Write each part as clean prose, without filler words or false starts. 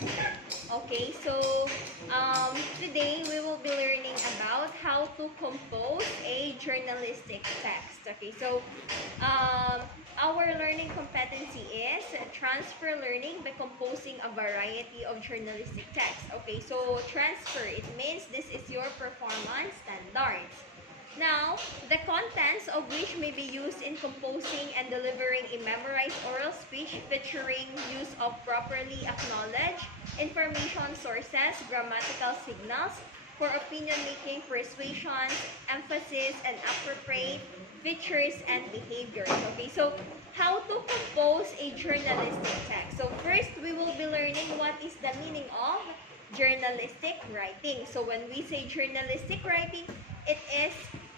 start. Okay, so today we will be learning about how to compose a journalistic text. Okay, so our learning competency is transfer learning by composing a variety of journalistic text. Okay, so transfer, it means this is your performance standards. Now, the contents of which may be used in composing and delivering a memorized oral speech featuring use of properly acknowledged information sources, grammatical signals for opinion-making, persuasion, emphasis, and appropriate features and behaviors. Okay, so how to compose a journalistic text. So first, we will be learning what is the meaning of journalistic writing. So when we say journalistic writing, it is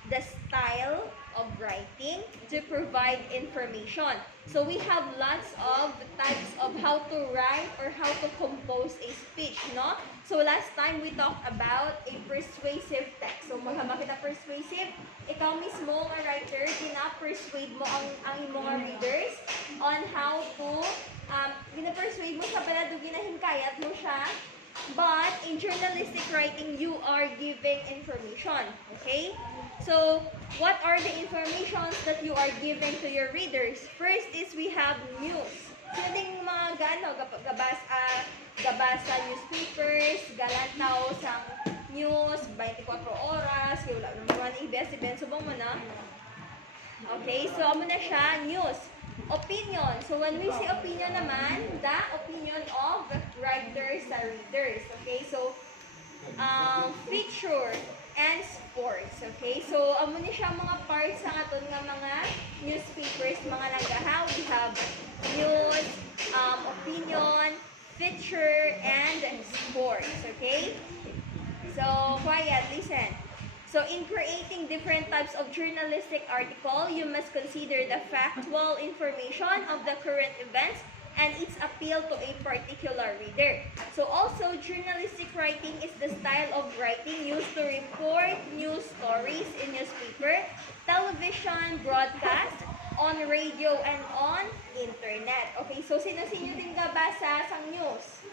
the style of writing to provide information. So we have lots of types of how to write or how to compose a speech, no? So last time we talked about a persuasive text. So mahaba kita persuasive, ikaw mismo nga writer, gina-persuade mo ang mga readers on how to, gina-persuade mo sa pala, ginahinkayat mo siya. But in journalistic writing, you are giving information, okay? So, what are the informations that you are giving to your readers? First is we have news. Sino ding mga gabasa newspapers, galantaw sa news, 24 oras, kaya wala naman i-best subong mo na. Okay, so amo na siya, news. Opinion. So when we say opinion naman, the opinion of writers sa readers. Okay, so feature and sports. Okay, so amo ni siya mga parts sa aton nga mga newspapers, mga nagahaw. We have news, opinion, feature, and sports. Okay, so quiet, listen. So in creating different types of journalistic article, you must consider the factual information of the current events and its appeal to a particular reader. So also, journalistic writing is the style of writing used to report news stories in newspaper, television, broadcast, on radio, and on internet. Okay, so sino-sino din gabasa sa news?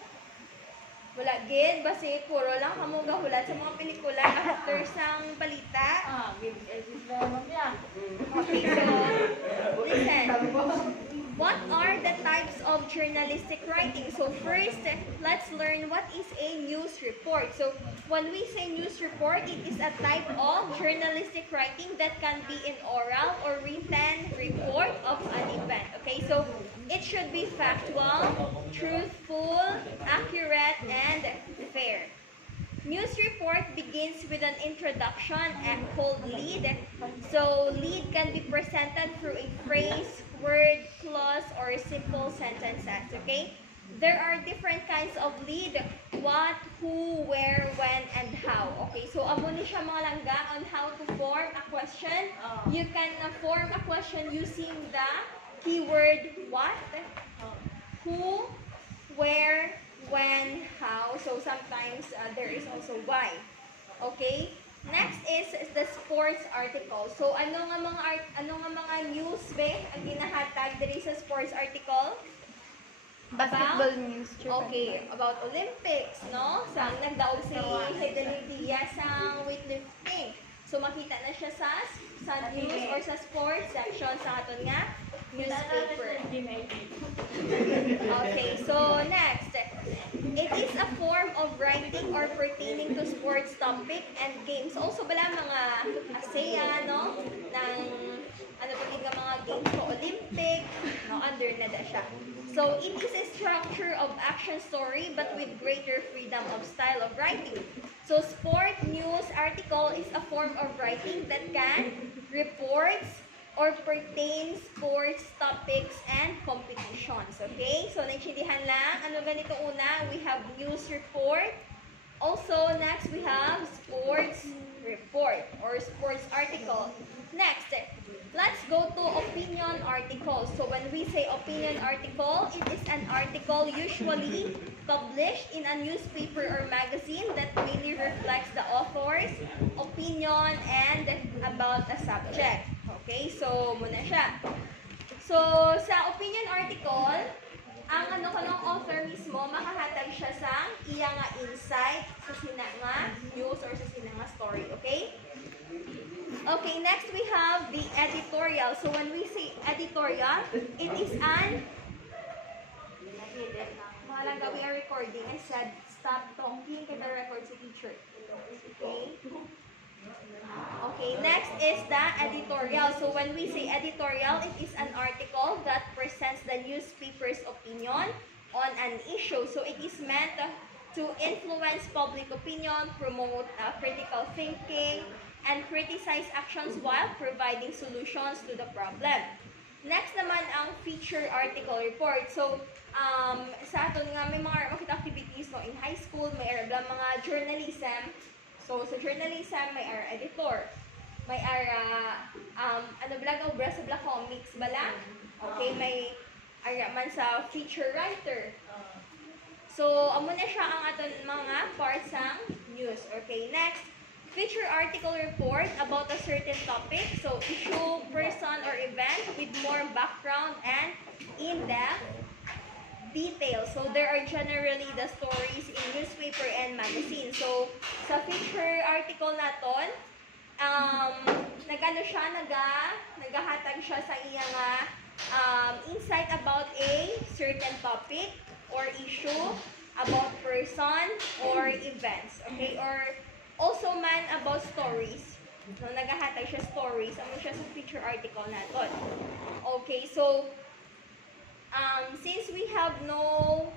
Wala gid, basi puro lang kamo gahulat sa mga pelikula after sang balita. Okay, so listen. What are the types of journalistic writing? So first, let's learn what is a news report. So when we say news report, it is a type of journalistic writing that can be in oral or written report of an event. Okay, so it should be factual, truthful, accurate, and fair. News report begins with an introduction and called lead. So lead can be presented through a phrase, word, clause, or simple sentences. Okay? There are different kinds of lead. What, who, where, when, and how. Okay, so amo ni siya mga langga on how to form a question. You can form a question using the keyword what, who, where, when, how. So sometimes there is also why. Okay? Next is the sports article. So ano nga mga news be ang ginahatag diri sa sports article? Basketball news. Okay, about Olympics, no? Sang nagdaog si Editorial sa weightlifting. So makita na siya sa news or sa sports section sa aton nga newspaper. Okay, so next, it is a form of writing or pertaining to sports topic and games. Also bala mga ASEAN, no? Ng ano pa mga games ko, Olympic, no? Under na da siya. So it is a structure of action story but with greater freedom of style of writing. So sport news article is a form of writing that can reports or pertain sports topics and competitions. Okay? So naintindihan lang. Ano ganito una? We have news report. Also, next we have sports report or sports article. Next, let's go to opinion article. So when we say opinion article, it is an article usually published in a newspaper or magazine that really reflects the author's opinion and about the subject. Okay, so muna siya. So sa opinion article, ang ano ko ng author mismo, makahatag siya sa iya nga insight sa sina nga news or sa sina nga story, okay? Okay, next we have the editorial. So when we say editorial, it is an mahalaga, we are recording. I said stop talking kita record si teacher. Okay? Okay, next is the editorial. So when we say editorial, it is an article that presents the newspaper's opinion on an issue. So it is meant to influence public opinion, promote critical thinking, and criticize actions while providing solutions to the problem. Next naman ang feature article report. So, sa aton nga may mga makita activities no, in high school, may mga journalism. So, sa journalism, may editor. May obra sa bla comics bala. Okay, may man sa feature writer. So, amo na siya ang aton mga parts ng news. Okay, next. Feature article report about a certain topic. So, issue, person, or event with more background and in-depth details. So, there are generally the stories in newspaper and magazine. So, sa feature article naton, nagahatag siya sa iyang insight about a certain topic or issue, about person or events. Okay, or also man about stories. No, nagahatag siya stories. Amo siya sa feature article naton. Okay, so since we have no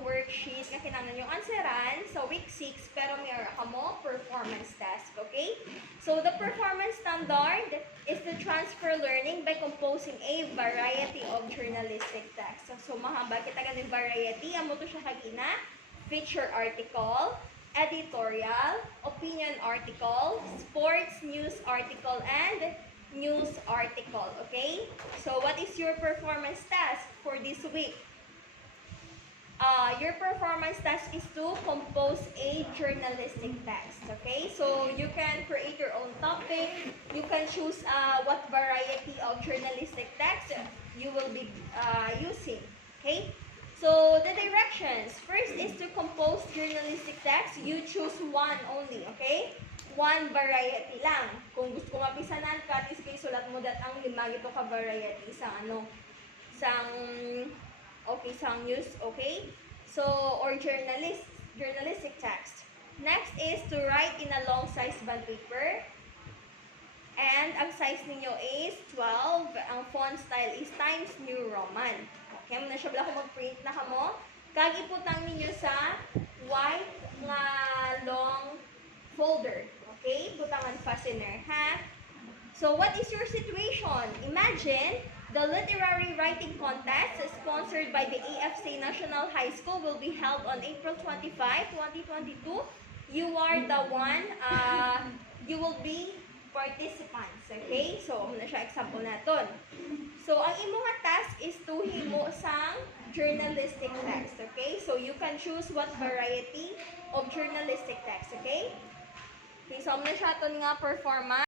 worksheet na kinahanglan yung answeran sa week 6, pero mayroon ka mo performance task, okay? So the performance standard is to transfer learning by composing a variety of journalistic texts. So mahaba kita ganing variety, amo to siya kagina feature article, editorial, opinion article, sports news article, and news article, okay? So, what is your performance task for this week? Your performance task is to compose a journalistic text, okay? So, you can create your own topic. You can choose what variety of journalistic text you will be using, okay? So, the directions. First is to compose journalistic text. You choose one only, okay? One variety lang. Kung gusto ko mapisanan ka, at least kayo sulat mo dat ang 5 ito ka variety sa sang news, okay? So, or journalistic text. Next is to write in a long size bond paper. And ang size ninyo is 12. Ang font style is Times New Roman. Okay, muna siya bala ko mag-print na kamo. Kagiputang ninyo sa white nga long folder. Okay, butangan fastener, ha? So, what is your situation? Imagine the literary writing contest sponsored by the AFC National High School will be held on April 25, 2022. You are the one, you will be participants, okay? So, muna siya example naton. So, ang imong task is to himo sang journalistic text, okay? So, you can choose what variety of journalistic text, okay? Okay, so muna siya aton nga performance.